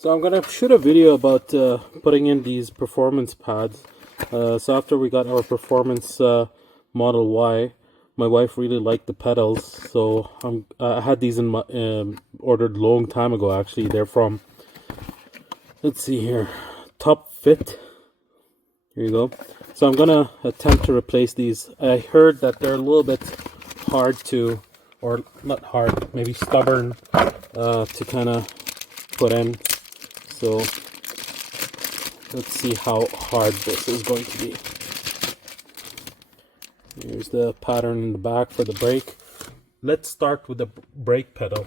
So I'm gonna shoot a video about putting in these performance pads. So after we got our performance Model Y, my wife really liked the pedals. So I had these in my ordered long time ago. Actually, they're from, let's see here, Top Fit. Here you go. So I'm gonna attempt to replace these. I heard that they're a little bit hard to, or not hard, maybe stubborn to kind of put in. So let's see how hard this is going to be. Here's the pattern in the back for the brake. Let's start with the brake pedal.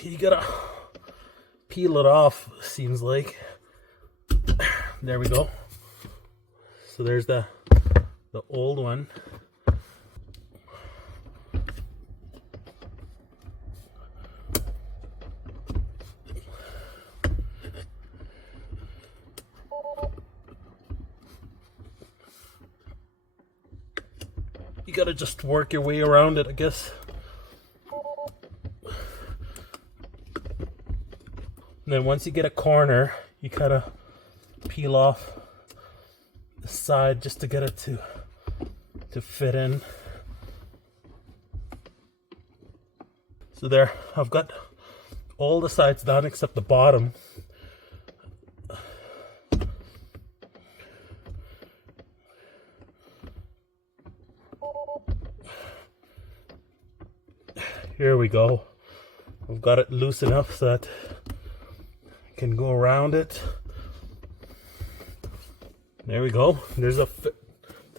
You gotta peel it off, seems like. There we go. So there's the old one. You gotta just work your way around it, I guess. And then once you get a corner, you kind of peel off the side just to get it to fit in. So there, I've got all the sides done except the bottom. Here we go. I've got it loose enough so that I can go around it. There we go. There's the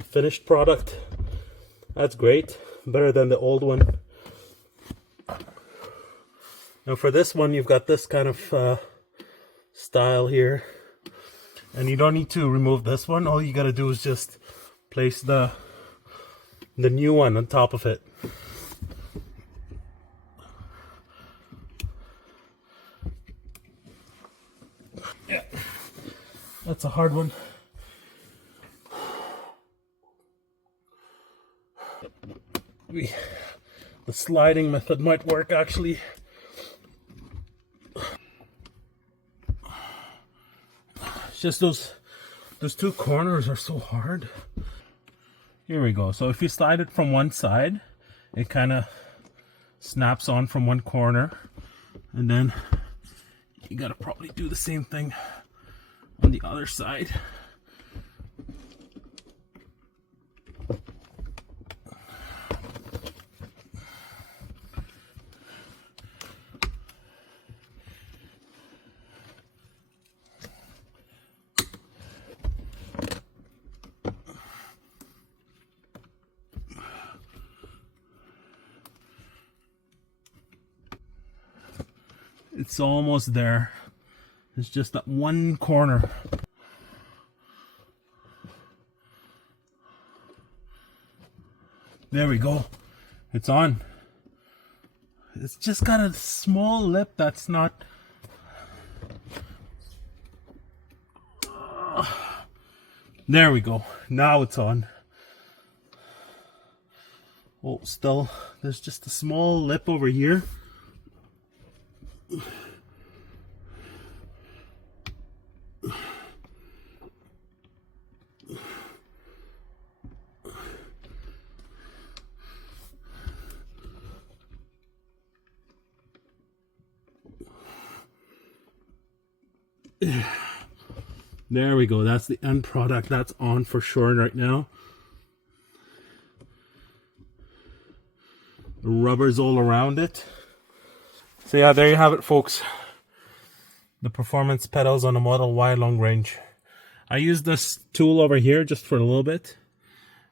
finished product. That's great. Better than the old one. Now for this one, you've got this kind of style here. And you don't need to remove this one. All you gotta do is just place the new one on top of it. Yeah, that's a hard one. The sliding method might work actually. It's just those two corners are so hard. Here we go. So if you slide it from one side, it kind of snaps on from one corner, and then you gotta probably do the same thing on the other side. It's almost there. It's just that one corner. There we go. It's on. It's just got a small lip that's not... There we go. Now it's on. Oh, still, there's just a small lip over here. There we go. That's the end product. That's on for sure right now. The rubber's all around it. So yeah, there you have it, folks. The performance pedals on the Model Y long range. I used this tool over here just for a little bit.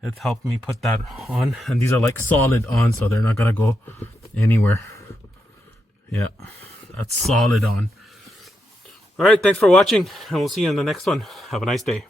It helped me put that on. And these are like solid on, so they're not gonna go anywhere. Yeah, that's solid on. All right, thanks for watching, and we'll see you in the next one. Have a nice day.